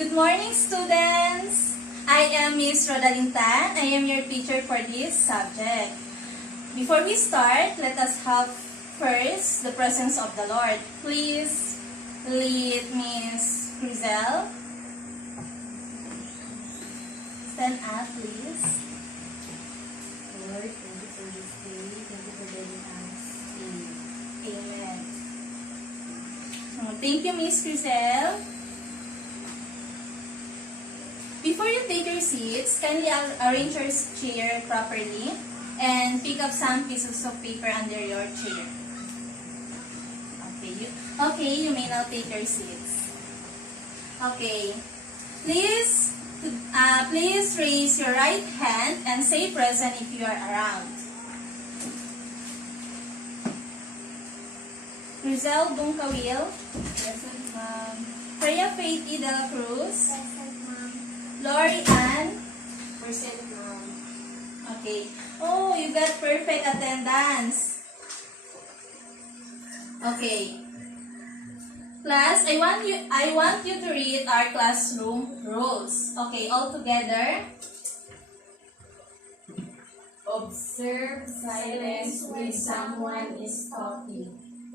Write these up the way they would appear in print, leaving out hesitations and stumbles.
Good morning, students! I am Miss Rodalyn Tan. I am your teacher for this subject. Before we start, let us have first the presence of the Lord. Please lead Miss Grizel. Stand up, please. Lord, thank you for this day. Thank you for guiding us. Amen. Thank you, Miss Grizel. Before you take your seats, kindly arrange your chair properly and pick up some pieces of paper under your chair. Okay, you may now take your seats. Okay, please raise your right hand and say present if you are around. Rizal Bungkawil. Present, ma'am. Freya Faith E. de la Cruz. Present, ma'am. Lori Ann. Present, ma'am. Okay. Oh, you got perfect attendance. Okay. Class, I want you to read our classroom rules. Okay, all together. Observe silence when someone is talking.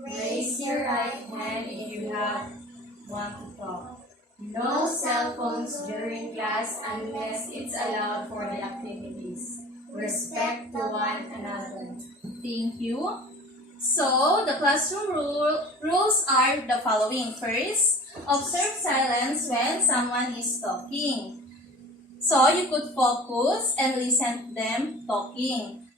Raise your right hand if you want to talk. No cell phones during class unless it's allowed for the activities. Respect to one another. Thank you. So, the classroom rules are the following. First, observe silence when someone is talking. So, you could focus and listen to them talking.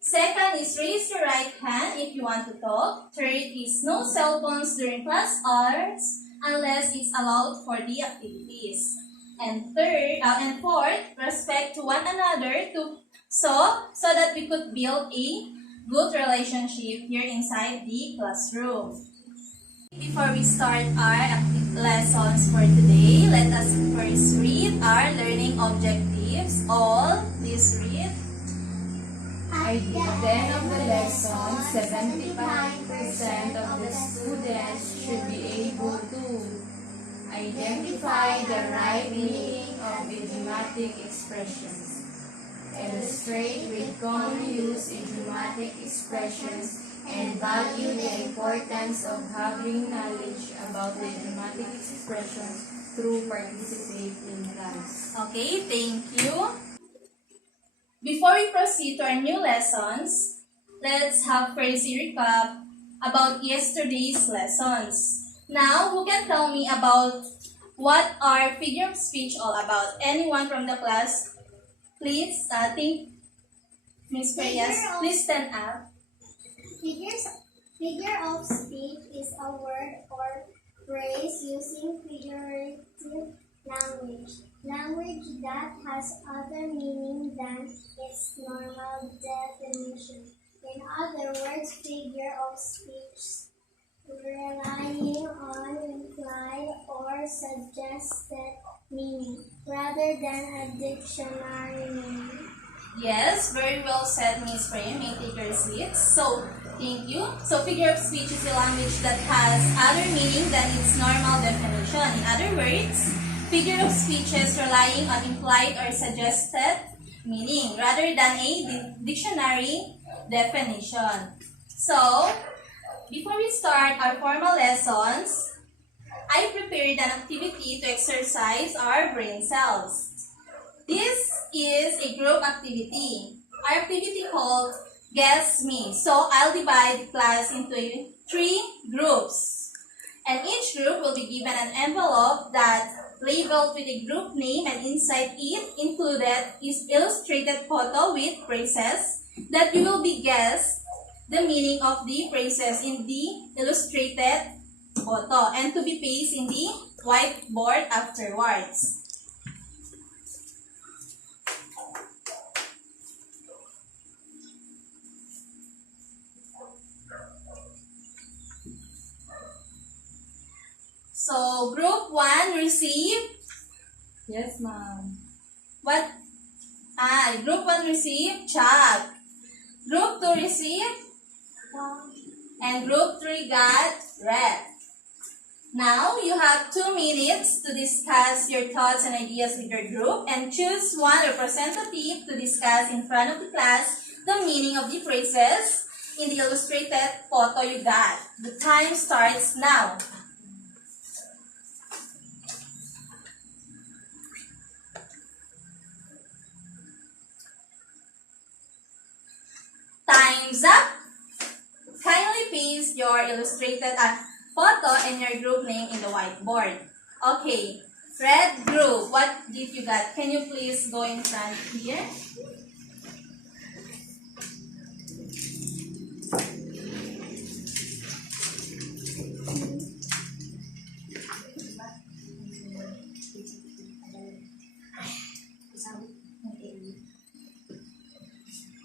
Second is raise your right hand if you want to talk. Third is no cell phones during class hours unless it's allowed for the activities. And fourth, respect to one another so that we could build a good relationship here inside the classroom. Before we start our lessons for today, let us first read our learning objectives. All, please read. At the end of the lesson, 75% of the students should be able to identify the right meaning of idiomatic expressions, illustrate with common use idiomatic expressions, and value the importance of having knowledge about the idiomatic expressions through participating in class. Okay, thank you. Before we proceed to our new lessons, let's have first a recap about yesterday's lessons. Now, who can tell me about what are figure of speech all about? Anyone from the class? Please, think, Ms. Reyes, please stand up. Figure of speech is a word or phrase using figurative language. Language that has other meaning than its normal definition. In other words, figure of speech relying on implied or suggested meaning rather than a dictionary meaning. Yes, very well said, Ms. Frey. You may take your seats. So, thank you. So, figure of speech is a language that has other meaning than its normal definition. In other words, figure of speech is relying on implied or suggested meaning rather than a dictionary definition. So, before we start our formal lessons, I prepared an activity to exercise our brain cells. This is a group activity. Our activity called Guess Me. So, I'll divide the class into 3 groups. And each group will be given an envelope that labeled with a group name, and inside it included is illustrated photo with phrases that you will be guessed the meaning of the phrases in the illustrated photo and to be pasted in the whiteboard afterwards. So, group 1 received Yes, ma'am. what? Group 1 received chalk. Group 2 received and group 3 got red. Now, you have 2 minutes to discuss your thoughts and ideas with your group and choose one representative to discuss in front of the class the meaning of the phrases in the illustrated photo you got. The time starts now. Time's up. Kindly paste your illustrated photo and your group name in the whiteboard. Okay, red group, what did you got? Can you please go in front here?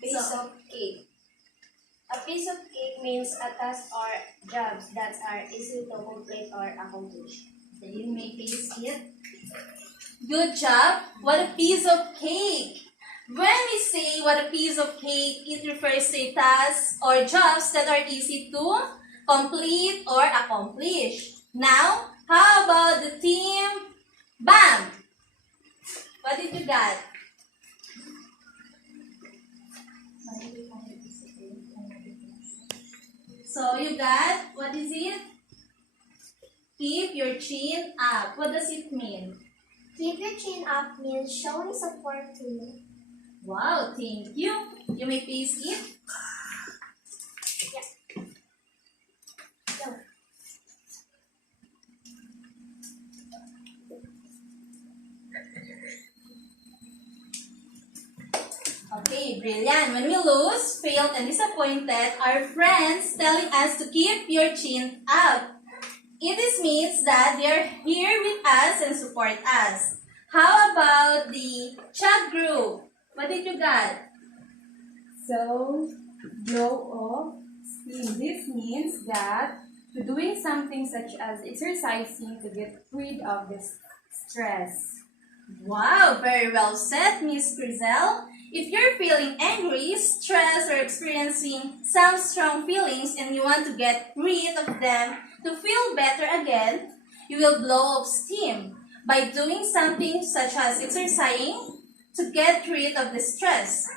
Piece of cake. A piece of cake means a task or jobs that are easy to complete or accomplish. Okay, you may paste it. Good job. What a piece of cake. When we say what a piece of cake, it refers to a task or jobs that are easy to complete or accomplish. Now, how about the team BAM? What did you got? So you got, what is it? Keep your chin up. What does it mean? Keep your chin up means showing support to you. Wow, thank you. You may paste it. Go. Okay, brilliant. When we lose, failed, and disappointed, our friends telling us to keep your chin up. It means that they are here with us and support us. How about the chat group? What did you got? So, blow off steam. This means that to doing something such as exercising to get rid of this stress. Wow, very well said, Miss Grizel. If you're feeling angry, stressed, or experiencing some strong feelings and you want to get rid of them to feel better again, you will blow off steam by doing something such as exercising to get rid of the stress.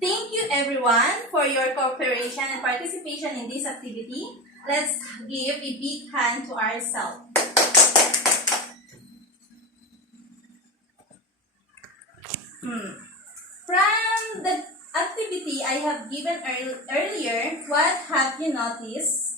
Thank you everyone for your cooperation and participation in this activity. Let's give a big hand to ourselves. From the activity I have given earlier, what have you noticed?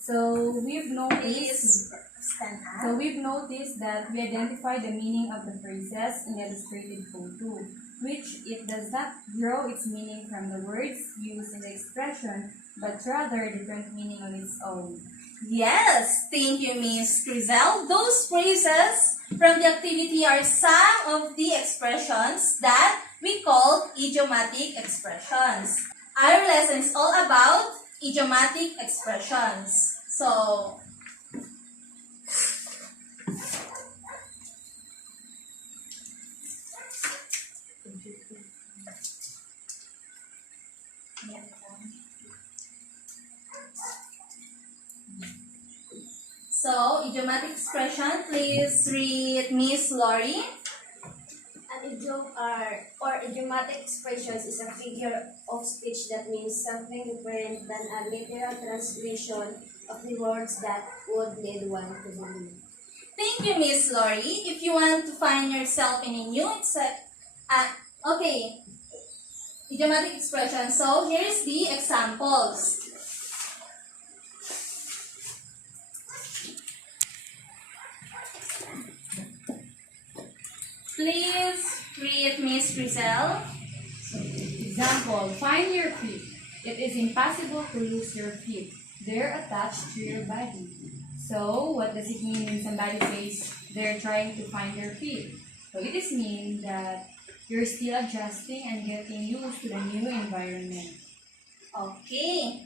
So we've noticed. Please stand up. So we've noticed that we identify the meaning of the phrases in the illustrated photo, which it does not draw its meaning from the words used in the expression, but rather different meaning on its own. Yes, thank you, Miss Grizel. Those phrases from the activity are some of the expressions that we call idiomatic expressions. Our lesson is all about idiomatic expressions. So, idiomatic expression, please read Miss Lori. An idiom or idiomatic expressions is a figure of speech that means something different than a literal translation of the words that would lead one to believe. Thank you, Miss Lori. If you want to find yourself in a new, idiomatic expression. So here's the examples. Please read Miss Grizel. Example, find your feet. It is impossible to lose your feet. They're attached to your body. So, what does it mean when somebody says they're trying to find their feet? So, it is mean that you're still adjusting and getting used to the new environment. Okay.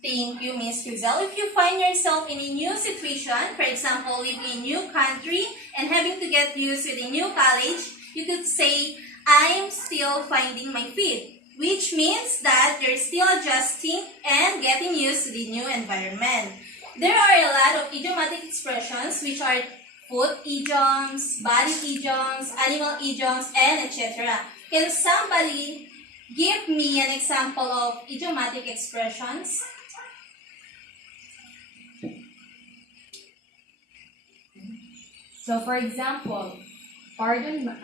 Thank you, Miss Grizel. If you find yourself in a new situation, for example, living in a new country and having to get used to the new college, you could say, I'm still finding my feet. which means that you're still adjusting and getting used to the new environment. There are a lot of idiomatic expressions which are food idioms, body idioms, animal idioms, and etc. Can somebody give me an example of idiomatic expressions? So, for example, pardon,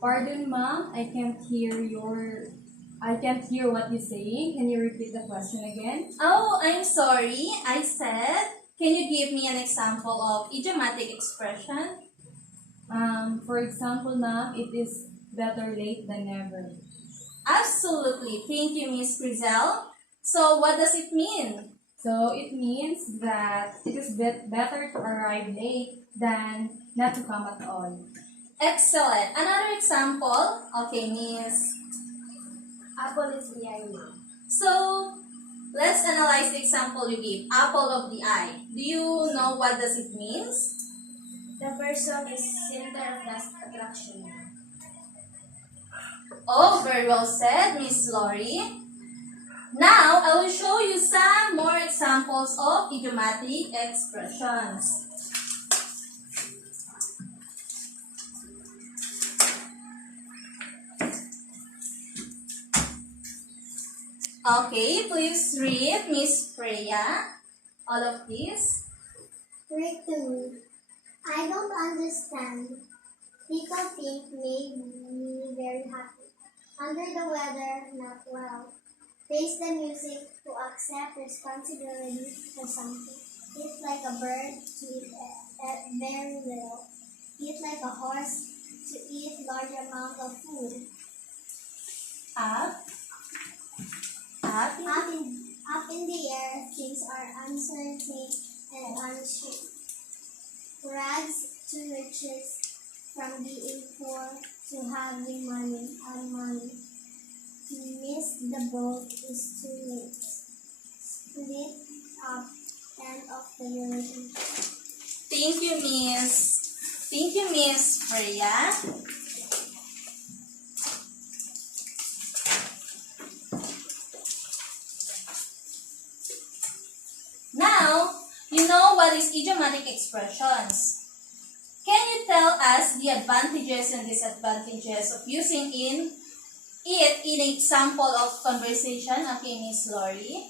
pardon, ma'am, I can't hear what you're saying. Can you repeat the question again? Oh, I'm sorry. I said, can you give me an example of idiomatic expression? For example, ma'am, it is better late than never. Absolutely. Thank you, Miss Grizel. So, what does it mean? So, it means that it is better to arrive late than not to come at all. Excellent. Another example? Okay, Miss. Apple is behind me. So, let's analyze the example you gave. Apple of the eye. Do you know what does it means? The person is center of attraction. Oh, very well said, Miss Lori. Now, I will show you some more examples of idiomatic expressions. Okay, please read, Miss Freya, all of this. Read to me. I don't understand. People think made me very happy. Under the weather, not well. Face the music to accept responsibility for something. Eat like a bird to eat very little. Eat like a horse to eat large amount of food. Up. Up in the air, things are uncertain and unsure. Rags to riches, from being poor to having money and money. To miss the boat is too late. Split up, end of the relationship. Thank you, Miss. Thank you, Miss Freya. Now, you know what is idiomatic expressions. Can you tell us the advantages and disadvantages of using it in an example of conversation? Okay, Miss Lori.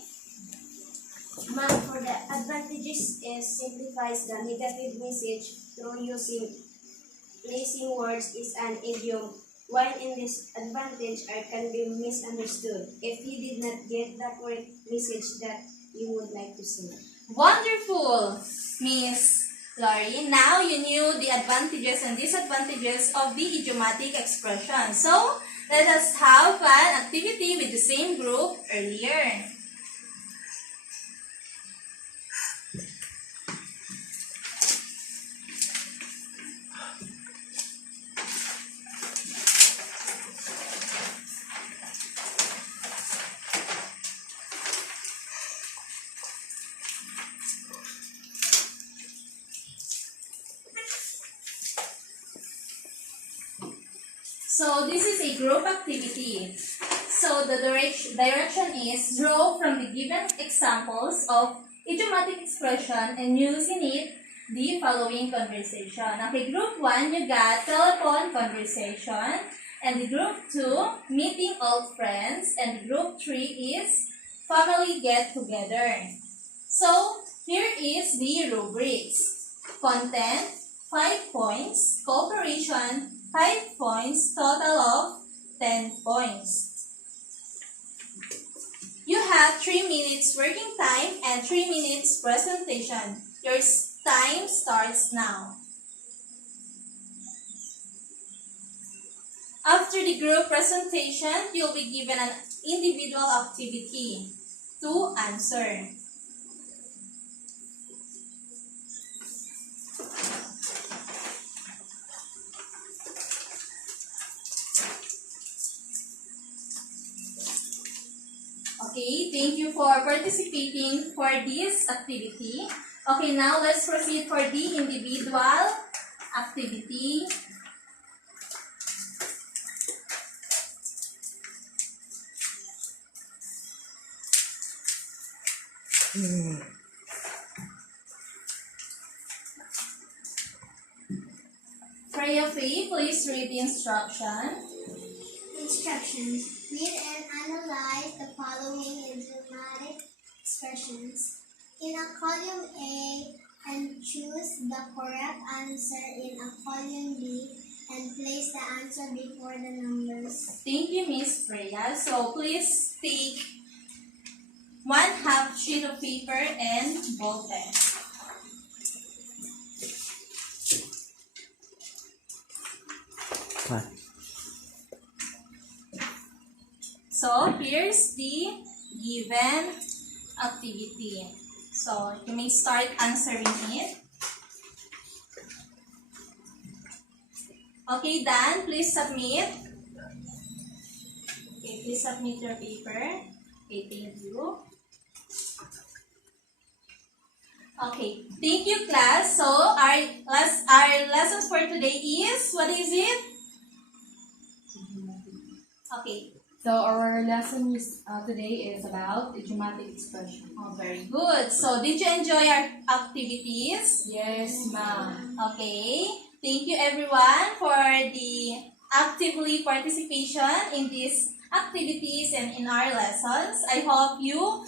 Ma'am, for the advantages is simplifies the negative message through using placing words is an idiom, while in this advantage can be misunderstood if you did not get the correct message that you would like to say. Wonderful, Miss Lori. Now you knew the advantages and disadvantages of the idiomatic expression. So, let us have an activity with the same group earlier. So this is a group activity. So the direction is draw from the given examples of idiomatic expression and use in it the following conversation. Okay, group 1, you got telephone conversation. And the group 2, meeting old friends. And group 3 is family get together. So here is the rubrics. Content, 5 points. Cooperation, 5 points, total of 10 points. You have 3 minutes working time and 3 minutes presentation. Your time starts now. After the group presentation, you'll be given an individual activity to answer. Okay, thank you for participating for this activity. Okay, now let's proceed for the individual activity. Freya Faye, please read the instruction. Instructions. Read and analyze the following idiomatic expressions. In a column A, and choose the correct answer in a column B and place the answer before the numbers. Thank you, Miss Freya. So please take 1/2 sheet of paper and ball pen. So here's the given activity. So you may start answering it. Okay, Dan, please submit. Okay, please submit your paper. Okay, thank you. Okay, thank you, class. So our lessons for today is, what is it? Okay. So our lesson today is about idiomatic expression. Oh, very good. So did you enjoy our activities? Yes, ma'am. Okay. Thank you everyone for the actively participation in these activities and in our lessons. I hope you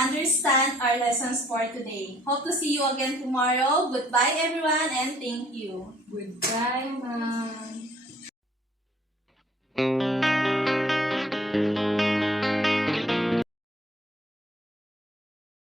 understand our lessons for today. Hope to see you again tomorrow. Goodbye everyone and thank you. Goodbye, ma'am.